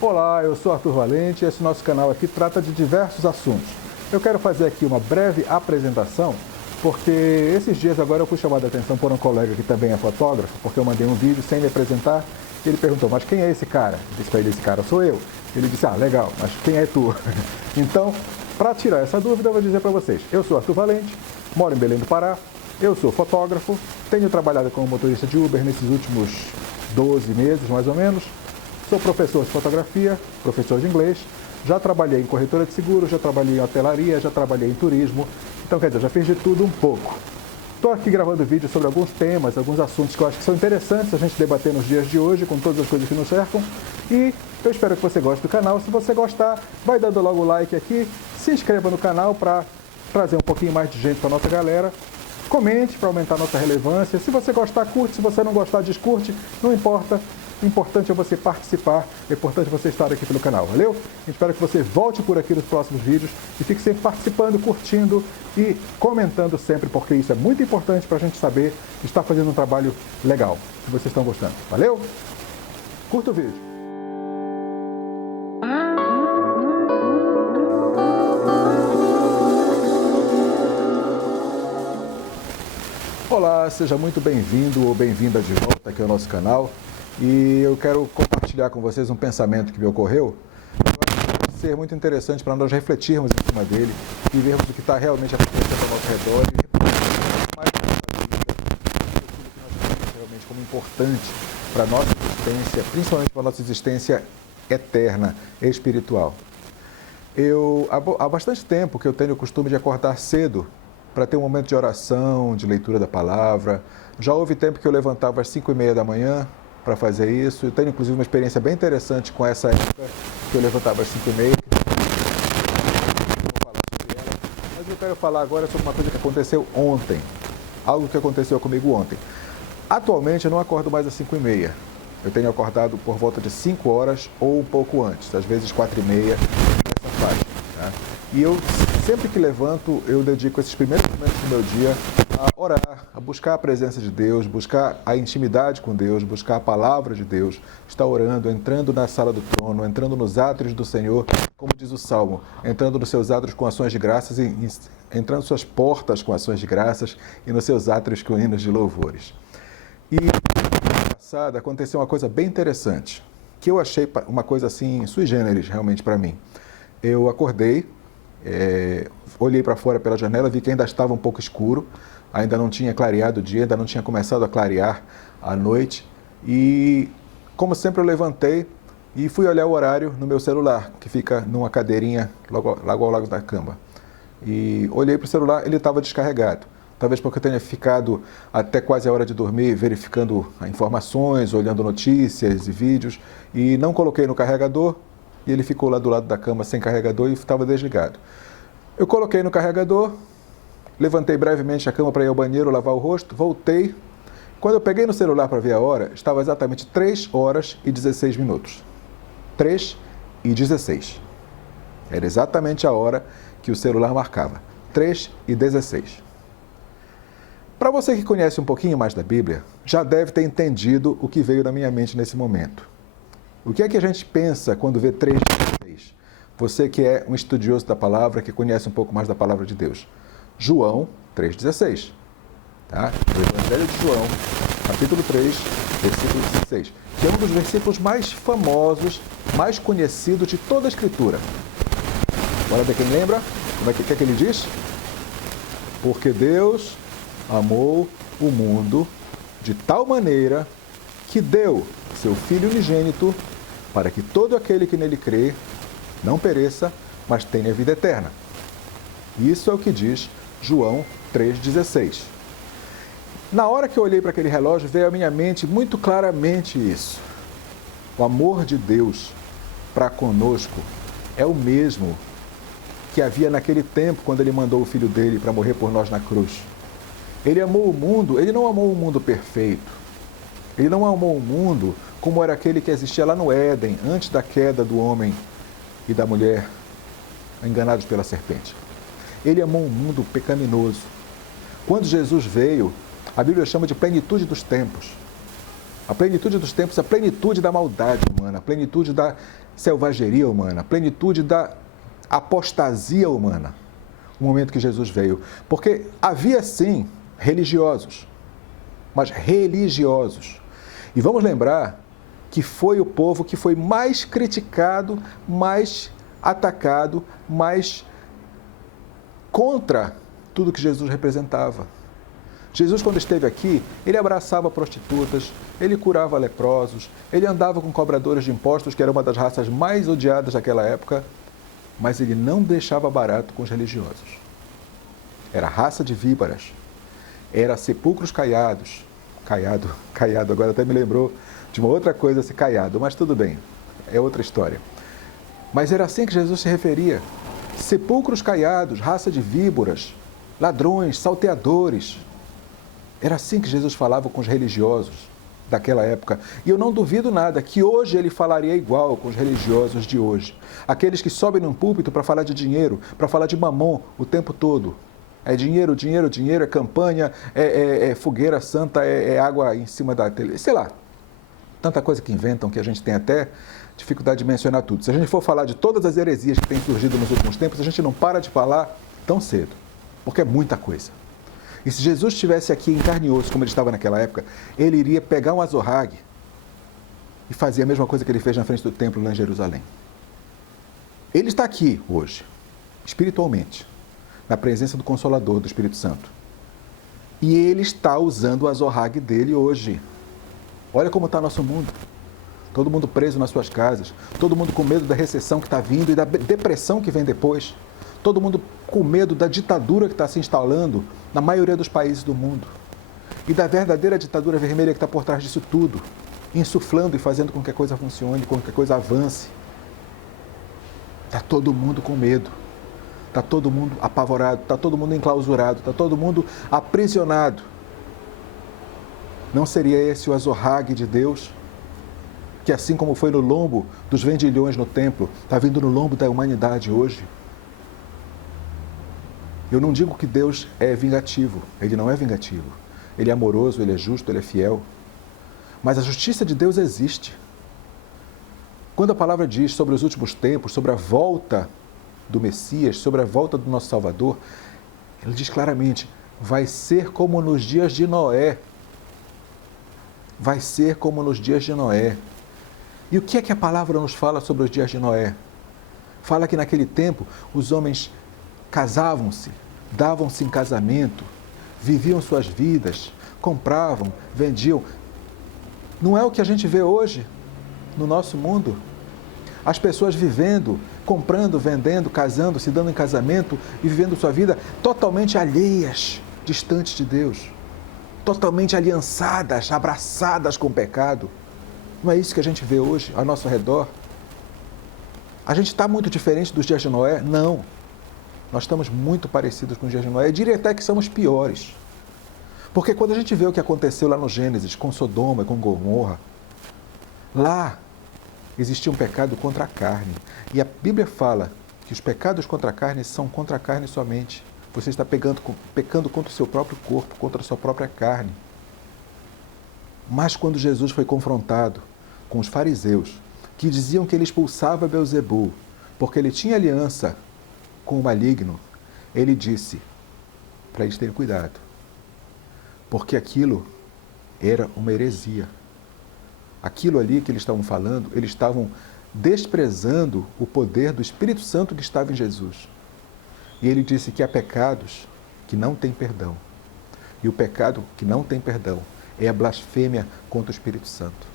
Olá, eu sou Arthur Valente e esse nosso canal aqui trata de diversos assuntos. Eu quero fazer aqui uma breve apresentação, porque esses dias agora eu fui chamado a atenção por um colega que também é fotógrafo, porque eu mandei um vídeo sem me apresentar, e ele perguntou, mas quem é esse cara? Eu disse para ele, esse cara sou eu. Ele disse, legal, mas quem é tu? Então, para tirar essa dúvida, eu vou dizer para vocês, eu sou Arthur Valente, moro em Belém do Pará, eu sou fotógrafo, tenho trabalhado como motorista de Uber nesses últimos 12 meses, mais ou menos. Sou professor de fotografia, professor de inglês, já trabalhei em corretora de seguros, já trabalhei em hotelaria, já trabalhei em turismo. Então, quer dizer, já fiz de tudo um pouco. Estou aqui gravando vídeo sobre alguns temas, alguns assuntos que eu acho que são interessantes a gente debater nos dias de hoje, com todas as coisas que nos cercam. E eu espero que você goste do canal. Se você gostar, vai dando logo o like aqui, se inscreva no canal para trazer um pouquinho mais de gente para a nossa galera. Comente para aumentar a nossa relevância. Se você gostar, curte. Se você não gostar, descurte. Não importa. O importante é você participar, é importante você estar aqui pelo canal, valeu? Espero que você volte por aqui nos próximos vídeos e fique sempre participando, curtindo e comentando sempre, porque isso é muito importante para a gente saber que está fazendo um trabalho legal, que vocês estão gostando, valeu? Curta o vídeo. Olá, seja muito bem-vindo ou bem-vinda de volta aqui ao nosso canal. E eu quero compartilhar com vocês um pensamento que me ocorreu. Eu acho que vai ser muito interessante para nós refletirmos em cima dele e vermos o que está realmente acontecendo ao nosso redor e refletirmos mais na nossa vida, aquilo que nós temos realmente como importante para a nossa existência, principalmente para a nossa existência eterna, espiritual. Há bastante tempo que eu tenho o costume de acordar cedo para ter um momento de oração, de leitura da palavra. Já houve tempo que eu levantava às 5h30 da manhã, para fazer isso. Eu tenho, inclusive, uma experiência bem interessante com essa época, que eu levantava às 5h30. Vou falar sobre ela. Mas eu quero falar agora sobre uma coisa que aconteceu ontem. Algo que aconteceu comigo ontem. Atualmente, eu não acordo mais às 5h30. Eu tenho acordado por volta de 5 horas ou um pouco antes, às vezes 4h30, nessa faixa. Tá? E eu, sempre que levanto, eu dedico esses primeiros momentos do meu dia a orar, a buscar a presença de Deus, buscar a intimidade com Deus, buscar a palavra de Deus, estar orando, entrando na sala do trono, entrando nos átrios do Senhor, como diz o Salmo, entrando nos seus átrios com ações de graças e entrando nas suas portas com ações de graças e nos seus átrios com hinos de louvores. E na passada aconteceu uma coisa bem interessante, que eu achei uma coisa assim sui generis realmente para mim. Eu acordei, olhei para fora pela janela, vi que ainda estava um pouco escuro, ainda não tinha clareado o dia, ainda não tinha começado a clarear a noite. E, como sempre, eu levantei e fui olhar o horário no meu celular, que fica numa cadeirinha logo ao lado da cama. E olhei para o celular, ele estava descarregado. Talvez porque eu tenha ficado até quase a hora de dormir verificando informações, olhando notícias e vídeos, e não coloquei no carregador, e ele ficou lá do lado da cama sem carregador e estava desligado. Eu coloquei no carregador, levantei brevemente a cama para ir ao banheiro, lavar o rosto, voltei. Quando eu peguei no celular para ver a hora, estava exatamente 3 horas e 16 minutos. 3h16. Era exatamente a hora que o celular marcava. 3h16. Para você que conhece um pouquinho mais da Bíblia, já deve ter entendido o que veio na minha mente nesse momento. O que é que a gente pensa quando vê 3h16? Você que é um estudioso da palavra, que conhece um pouco mais da palavra de Deus. João 3,16, tá? O Evangelho de João, capítulo 3, versículo 16, que é um dos versículos mais famosos, mais conhecidos de toda a Escritura. Bora ver quem lembra? Como é que ele diz? Porque Deus amou o mundo de tal maneira que deu seu Filho unigênito para que todo aquele que nele crê não pereça, mas tenha vida eterna. Isso é o que diz João 3,16. Na hora que eu olhei para aquele relógio, veio à minha mente muito claramente isso. O amor de Deus para conosco é o mesmo que havia naquele tempo, quando Ele mandou o Filho dele para morrer por nós na cruz. Ele amou o mundo, Ele não amou o mundo perfeito. Ele não amou o mundo como era aquele que existia lá no Éden, antes da queda do homem e da mulher, enganados pela serpente. Ele amou um mundo pecaminoso. Quando Jesus veio, a Bíblia chama de plenitude dos tempos. A plenitude dos tempos, a plenitude da maldade humana, a plenitude da selvageria humana, a plenitude da apostasia humana, o momento que Jesus veio. Porque havia, sim, religiosos, mas religiosos. E vamos lembrar que foi o povo que foi mais criticado, mais atacado, mais contra tudo que Jesus representava. Jesus, quando esteve aqui, ele abraçava prostitutas, ele curava leprosos, ele andava com cobradores de impostos, que era uma das raças mais odiadas daquela época, mas ele não deixava barato com os religiosos. Era raça de víboras, era sepulcros caiados. Caiado, agora até me lembrou de uma outra coisa, esse caiado, mas tudo bem, é outra história. Mas era assim que Jesus se referia. Sepulcros caiados, raça de víboras, ladrões, salteadores. Era assim que Jesus falava com os religiosos daquela época. E eu não duvido nada que hoje ele falaria igual com os religiosos de hoje. Aqueles que sobem num púlpito para falar de dinheiro, para falar de mamon o tempo todo. É dinheiro, dinheiro, dinheiro, é campanha, é fogueira santa, é água em cima da televisão, sei lá. Tanta coisa que inventam que a gente tem até dificuldade de mencionar tudo. Se a gente for falar de todas as heresias que têm surgido nos últimos tempos, a gente não para de falar tão cedo, porque é muita coisa. E se Jesus estivesse aqui em carne e osso, como ele estava naquela época, ele iria pegar um azorrague e fazer a mesma coisa que ele fez na frente do templo lá em Jerusalém. Ele está aqui hoje, espiritualmente, na presença do Consolador, do Espírito Santo. E ele está usando o azorrague dele hoje. Olha como está nosso mundo. Todo mundo preso nas suas casas, todo mundo com medo da recessão que está vindo e da depressão que vem depois. Todo mundo com medo da ditadura que está se instalando na maioria dos países do mundo. E da verdadeira ditadura vermelha que está por trás disso tudo, insuflando e fazendo com que a coisa funcione, com que a coisa avance. Está todo mundo com medo. Está todo mundo apavorado, está todo mundo enclausurado, está todo mundo aprisionado. Não seria esse o azorrague de Deus? Que assim como foi no lombo dos vendilhões no templo, está vindo no lombo da humanidade hoje. Eu não digo que Deus é vingativo, ele não é vingativo. Ele é amoroso, ele é justo, ele é fiel. Mas a justiça de Deus existe. Quando a palavra diz sobre os últimos tempos, sobre a volta do Messias, sobre a volta do nosso Salvador, ele diz claramente, vai ser como nos dias de Noé. Vai ser como nos dias de Noé. E o que é que a palavra nos fala sobre os dias de Noé? Fala que naquele tempo os homens casavam-se, davam-se em casamento, viviam suas vidas, compravam, vendiam. Não é o que a gente vê hoje no nosso mundo? As pessoas vivendo, comprando, vendendo, casando, se dando em casamento e vivendo sua vida totalmente alheias, distantes de Deus, totalmente aliançadas, abraçadas com o pecado. Não é isso que a gente vê hoje ao nosso redor? A gente está muito diferente dos dias de Noé? Não. Nós estamos muito parecidos com os dias de Noé. Eu diria até que somos piores. Porque quando a gente vê o que aconteceu lá no Gênesis, com Sodoma e com Gomorra, lá existia um pecado contra a carne. E a Bíblia fala que os pecados contra a carne são contra a carne somente. Você está pecando contra o seu próprio corpo, contra a sua própria carne. Mas quando Jesus foi confrontado com os fariseus, que diziam que ele expulsava Beelzebul, porque ele tinha aliança com o maligno, ele disse para eles terem cuidado, porque aquilo era uma heresia. Aquilo ali que eles estavam falando, eles estavam desprezando o poder do Espírito Santo que estava em Jesus. E ele disse que há pecados que não têm perdão. E o pecado que não tem perdão é a blasfêmia contra o Espírito Santo.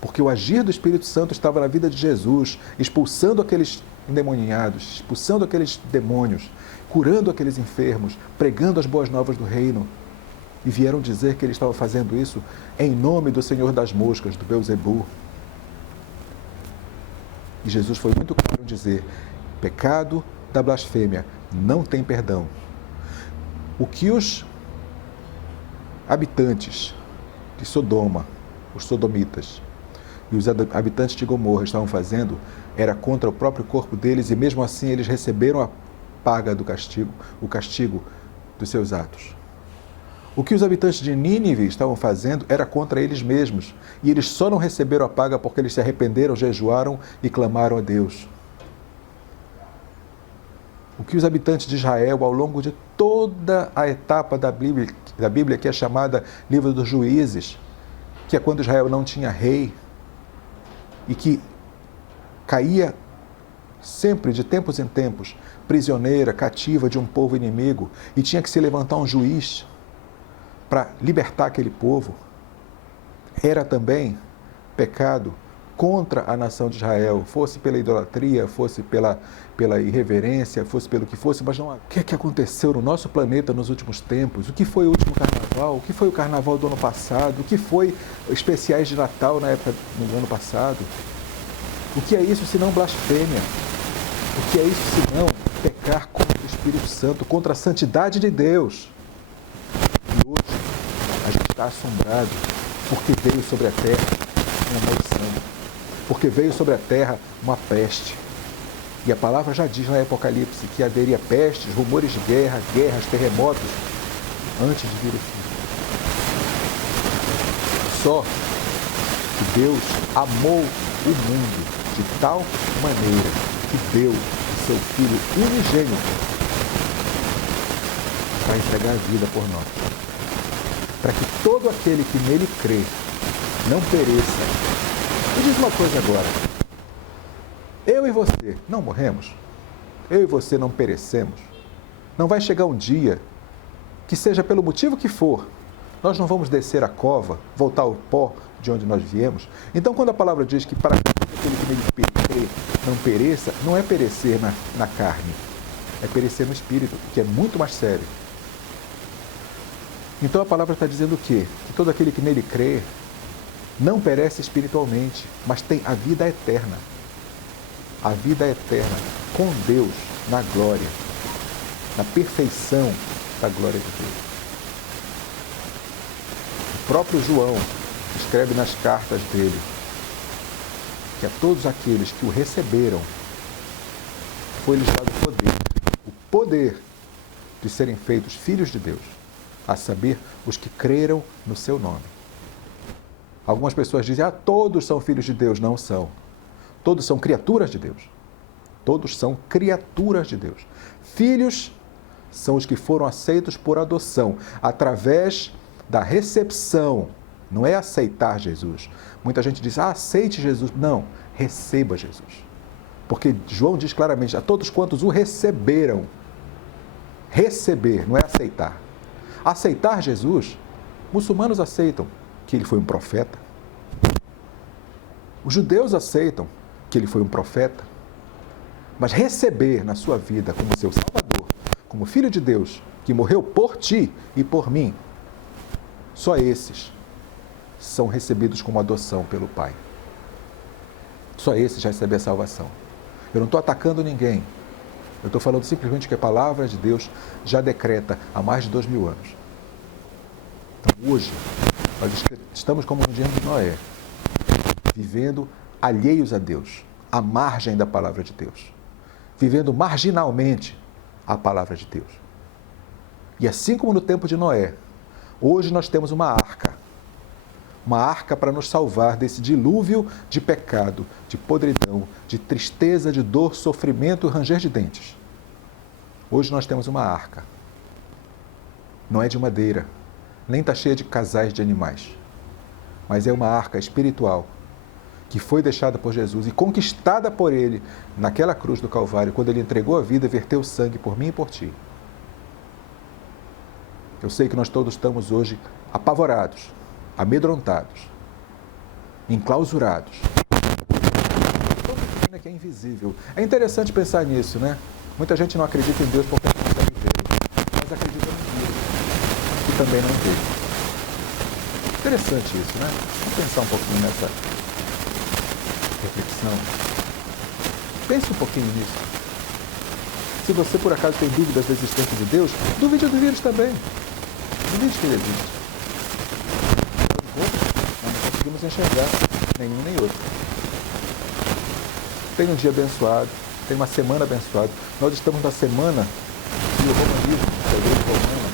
Porque o agir do Espírito Santo estava na vida de Jesus, expulsando aqueles endemoniados, expulsando aqueles demônios, curando aqueles enfermos, pregando as boas novas do reino. E vieram dizer que ele estava fazendo isso em nome do Senhor das Moscas, do Beelzebul. E Jesus foi muito claro em dizer, pecado da blasfêmia não tem perdão. O que os habitantes de Sodoma, os sodomitas, e os habitantes de Gomorra estavam fazendo, era contra o próprio corpo deles, e mesmo assim eles receberam a paga do castigo, o castigo dos seus atos. O que os habitantes de Nínive estavam fazendo era contra eles mesmos. E eles só não receberam a paga porque eles se arrependeram, jejuaram e clamaram a Deus. O que os habitantes de Israel, ao longo de toda a etapa da Bíblia, que é chamada Livro dos Juízes, que é quando Israel não tinha rei e que caía sempre, de tempos em tempos, prisioneira, cativa de um povo inimigo, e tinha que se levantar um juiz para libertar aquele povo, era também pecado contra a nação de Israel, fosse pela idolatria, fosse pela irreverência, fosse pelo que fosse, mas não. O que é que aconteceu no nosso planeta nos últimos tempos? O que foi o último carnaval? O que foi o carnaval do ano passado? O que foi especiais de Natal na época do ano passado? O que é isso senão blasfêmia? O que é isso senão pecar contra o Espírito Santo, contra a santidade de Deus? E hoje a gente está assombrado porque veio sobre a terra uma maldição, porque veio sobre a terra uma peste. E a palavra já diz no Apocalipse que haveria pestes, rumores de guerra, guerras, terremotos, antes de vir o fim. Só que Deus amou o mundo de tal maneira que deu o seu Filho unigênito para entregar a vida por nós, para que todo aquele que nele crê não pereça. Me diz uma coisa agora, eu e você não morremos? Eu e você não perecemos? Não vai chegar um dia que, seja pelo motivo que for, nós não vamos descer a cova, voltar ao pó de onde nós viemos? Então, quando a palavra diz que para aquele que nele crê não pereça, não é perecer na carne, é perecer no espírito, que é muito mais sério. Então a palavra está dizendo o quê? Que todo aquele que nele crê não perece espiritualmente, mas tem a vida eterna. A vida eterna com Deus na glória, na perfeição da glória de Deus. O próprio João escreve nas cartas dele que a todos aqueles que o receberam foi-lhes dado o poder de serem feitos filhos de Deus, a saber, os que creram no seu nome. Algumas pessoas dizem, todos são filhos de Deus. Não são. Todos são criaturas de Deus. Todos são criaturas de Deus. Filhos são os que foram aceitos por adoção, através da recepção. Não é aceitar Jesus. Muita gente diz, aceite Jesus. Não, receba Jesus. Porque João diz claramente, a todos quantos o receberam. Receber, não é aceitar. Aceitar Jesus, muçulmanos aceitam que ele foi um profeta. Os judeus aceitam que ele foi um profeta. Mas receber na sua vida como seu Salvador, como Filho de Deus, que morreu por ti e por mim, só esses são recebidos como adoção pelo Pai. Só esses recebem a salvação. Eu não estou atacando ninguém. Eu estou falando simplesmente que a palavra de Deus já decreta há mais de 2000 anos. Então, hoje, nós estamos como no dia de Noé, vivendo alheios a Deus, à margem da palavra de Deus, vivendo marginalmente a palavra de Deus. E assim como no tempo de Noé, hoje nós temos uma arca para nos salvar desse dilúvio de pecado, de podridão, de tristeza, de dor, sofrimento e ranger de dentes. Hoje nós temos uma arca. Não é de madeira, nem está cheia de casais de animais, mas é uma arca espiritual que foi deixada por Jesus e conquistada por Ele naquela cruz do Calvário, quando Ele entregou a vida e verteu o sangue por mim e por ti. Eu sei que nós todos estamos hoje apavorados, amedrontados, enclausurados. Então, que é invisível. É interessante pensar nisso, né? Muita gente não acredita em Deus porque não consegue vê-lo, mas acredita no vírus, que também não vê. Interessante isso, né? Vamos pensar um pouquinho nessa reflexão. Pense um pouquinho nisso. Se você, por acaso, tem dúvidas da existência de Deus, duvide do vírus também. Duvide que ele existe. Nós não conseguimos enxergar nenhum nem outro. Tenha um dia abençoado, tenha uma semana abençoada. Nós estamos na semana que o romanismo, a igreja romana,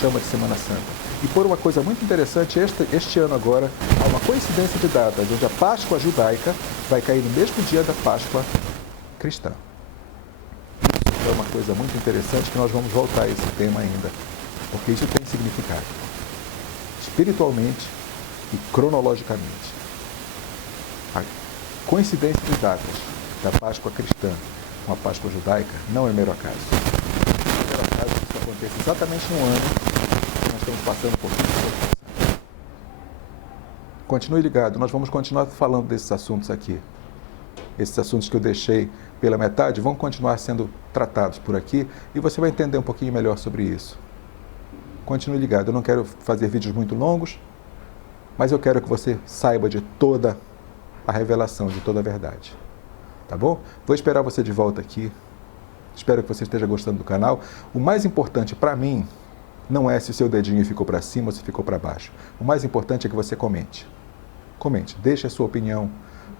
chama de Semana Santa. E por uma coisa muito interessante, este ano agora, há uma coincidência de datas, onde a Páscoa judaica vai cair no mesmo dia da Páscoa cristã. Isso é uma coisa muito interessante que nós vamos voltar a esse tema ainda, porque isso tem significado, espiritualmente e cronologicamente. A coincidência de datas da Páscoa cristã com a Páscoa judaica não é mero acaso. Não é mero acaso que isso aconteça exatamente no ano que nós estamos passando por isso. Continue ligado, nós vamos continuar falando desses assuntos aqui. Esses assuntos que eu deixei pela metade vão continuar sendo tratados por aqui e você vai entender um pouquinho melhor sobre isso. Continue ligado, eu não quero fazer vídeos muito longos, mas eu quero que você saiba de toda a revelação, de toda a verdade. Tá bom? Vou esperar você de volta aqui. Espero que você esteja gostando do canal. O mais importante para mim não é se o seu dedinho ficou para cima ou se ficou para baixo. O mais importante é que você comente. Comente, deixe a sua opinião,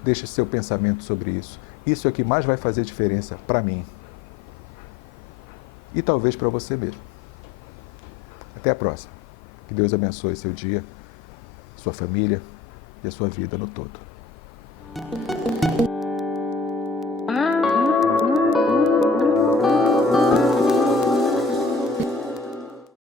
deixe seu pensamento sobre isso. Isso é o que mais vai fazer diferença para mim. E talvez para você mesmo. Até a próxima. Que Deus abençoe seu dia, sua família e a sua vida no todo.